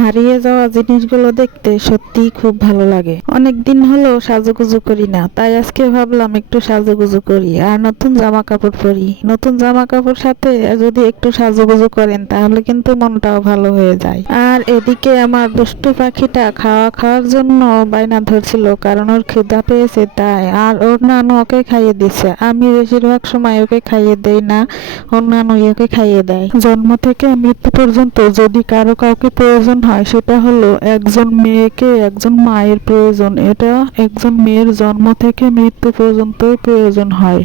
হারিয়ে যাওয়া জিনিসগুলো দেখতে সত্যিই খুব ভালো লাগে। অনেক দিন হলো সাজুগুজু করি না, তাই আজকে ভাবলাম একটু সাজুগুজু করি আর নতুন জামা কাপড় পরি। নতুন জামা কাপড় সাথে যদি একটু সাজুগুজু করেন তাহলে কিন্তু মনটাও ভালো হয়ে যায়। আর এদিকে আমার দুষ্টু পাখিটা খাওয়ার জন্য বায়না ধরছিল, কারণ ওর খিদা পেয়েছে তাই। আর ওর নানু ওকে খাইয়ে দিচ্ছে, আমি বেশিরভাগ সময় ওকে খাইয়ে দেই না, ওর নানুই ওকে খাইয়ে দেয়। জন্ম থেকে মৃত্যু পর্যন্ত যদি কারো কাউকে প্রয়োজন হয় সেটা হলো একজন মেয়েকে একজন মায়ের প্রয়োজন। এটা একজন মেয়ের জন্ম থেকে মৃত্যু পর্যন্ত প্রয়োজন হয়।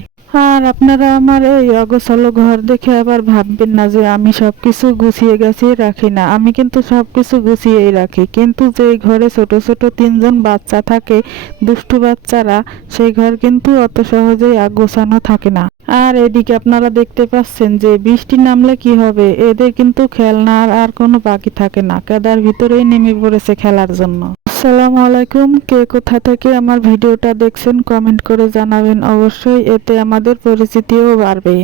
আর আপনারা আমার এই অগোছালো ঘর দেখে আবার ভাববেন না যে আমি সবকিছু গুছিয়ে গাছিয়ে রাখি না। আমি কিন্তু সবকিছু গুছিয়েই রাখি, কিন্তু যে ঘরে ছোট ছোট 3জন বাচ্চা থাকে, দুষ্টু বাচ্চারা, সেই ঘর কিন্তু অত সহজেই গোছানো থাকে না। আর এদিকে আপনারা দেখতে পাচ্ছেন যে বৃষ্টি নামলে কি হবে, এদের কিন্তু খেলনার আর কোনো বাকি থাকে না, কাদার ভিতরেই নেমে পড়েছে খেলার জন্য। আসসালামু আলাইকুম, কে কোথা থেকে আমার ভিডিওটা দেখছেন কমেন্ট করে জানাবেন অবশ্যই, এতে আমাদের পরিচিতিও বাড়বে।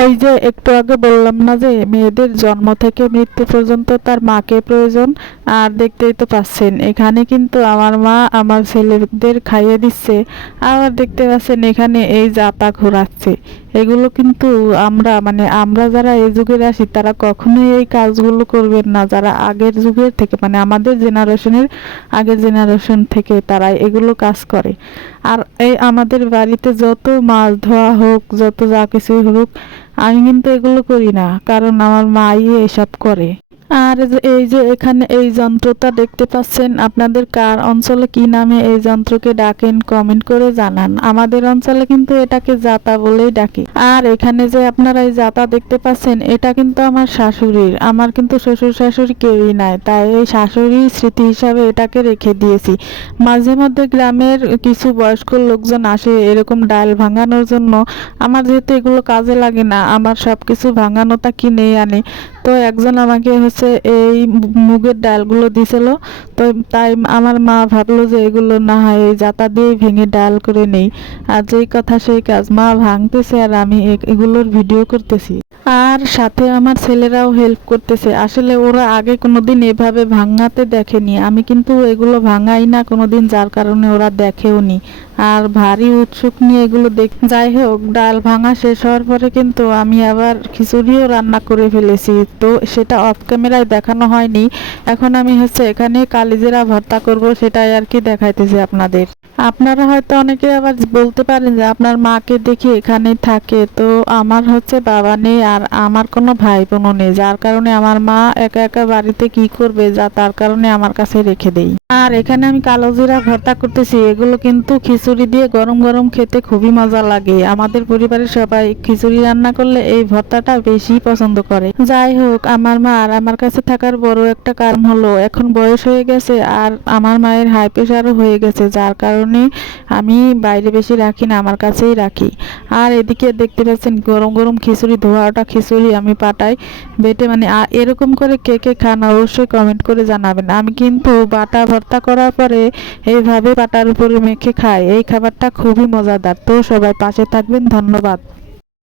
ওই যে একটু আগে বললাম না যে মেয়েদের জন্ম থেকে মৃত্যু পর্যন্ত তার মাকে প্রয়োজন। আর দেখতেই তো পাচ্ছেন এখানে কিন্তু আমার মা আমার ছেলেদের খাইয়ে দিচ্ছে। আবার দেখতে পাচ্ছেন এখানে এই জাতা ঘোরাচ্ছে। এগুলো কিন্তু আমরা যারা এই যুগের আসি তারা কখনোই এই কাজগুলো করবেন না, যারা আগের যুগের থেকে আমাদের জেনারেশনের আগের জেনারেশন থেকে তারা এগুলো কাজ করে। আর এই আমাদের বাড়িতে যত মাছ ধোয়া হোক, যত যা কিছুই হোক, আমি কিন্তু এগুলো করি না, কারণ আমার মাই এসব করে। আর এই যে এখানে এই যন্ত্রটা দেখতে পাচ্ছেন, আপনাদের কার অঞ্চলে কি নামে এই যন্ত্রকে ডাকেন কমেন্ট করে জানান। আমাদের অঞ্চলে কিন্তু এটাকে জাতা বলেই ডাকে। আর এখানে যে আপনারা এই জাতা দেখতে পাচ্ছেন, এটা কিন্তু আমার শাশুড়ির। আমার কিন্তু শ্বশুর শাশুড়ি কেউই নাই, তাই এই শাশুড়ির স্মৃতি হিসাবে এটাকে রেখে দিয়েছি। মাঝে মধ্যে গ্রামের কিছু বয়স্ক লোকজন আসে এরকম ডাল ভাঙানোর জন্য। আমার যেহেতু এগুলো কাজে লাগে না, আমার সবকিছু ভাঙানোটা কিনেই আনে। তো একজন আমাকে এই মুগের ডালগুলো দিছিল, তো তাই আমার মা ভাবলো যে এগুলো না হয় এই জাতা দিয়ে ভেঙে ডাল করে নেই। আর যেই কথা সেই কাজ, মা ভাঙতেছে আর আমি এগুলোর ভিডিও করতেছি। আর সাথে আমার ছেলেরাও হেল্প করতেছে। আসলে ওরা আগে কোনোদিন এভাবে ভাঙাতে দেখেনি, আমি কিন্তু এগুলো ভাঙাই না কোনোদিন, যার কারণে ওরা দেখেও নি। আর ভারী উৎসুক নিয়ে এগুলো যাই হোক, ডাল ভাঙা শেষ হওয়ার পরে কিন্তু আমি আবার খিচুড়িও রান্না করে ফেলেছি, তো সেটা অফ ক্যামেরায় দেখানো হয়নি। এখন আমি এখানে কালিজিরা ভর্তা করব, সেটাই আর কি দেখাইতেছি আপনাদের। আপনারা হয়তো অনেকে আবার বলতে পারেন যে আপনার মাকে দেখি এখানে থাকে, তো আমার বাবা নেই আর আমার কোনো ভাই বোনও নেই, যার কারণে আমার মা একা একা বাড়িতে কি করবে, তার কারণে আমার কাছে রেখে দেই। আর এখানে আমি কালো জিরা ভর্তা করতেছি। এগুলো কিন্তু খিচুড়ি দিয়ে গরম গরম খেতে খুবই মজা লাগে। আমাদের পরিবারের সবাই খিচুড়ি রান্না করলে এই ভর্তাটা বেশি পছন্দ করে। যাই হোক, আমার মা আর আমার কাছে থাকার বড় একটা কারণ হলো এখন বয়স হয়ে গেছে আর আমার মায়ের হাই প্রেশারও হয়ে গেছে, যার কারণে আমি বাইরে বেশি রাখি না, আমার কাছেই রাখি। আর এদিকে দেখতে পাচ্ছেন গরম গরম খিচুড়ি, ধোয়াটা খিচুড়ি আমি পাটায় বেটে এরকম করে কে কে খান অবশ্যই কমেন্ট করে জানাবেন। আমি কিন্তু বাটা ভর্তা করার পরে এইভাবে পাটার উপরে মেখে খাই। এই খাবারটা খুবই মজাদার। তো সবাই পাশে থাকবেন, ধন্যবাদ।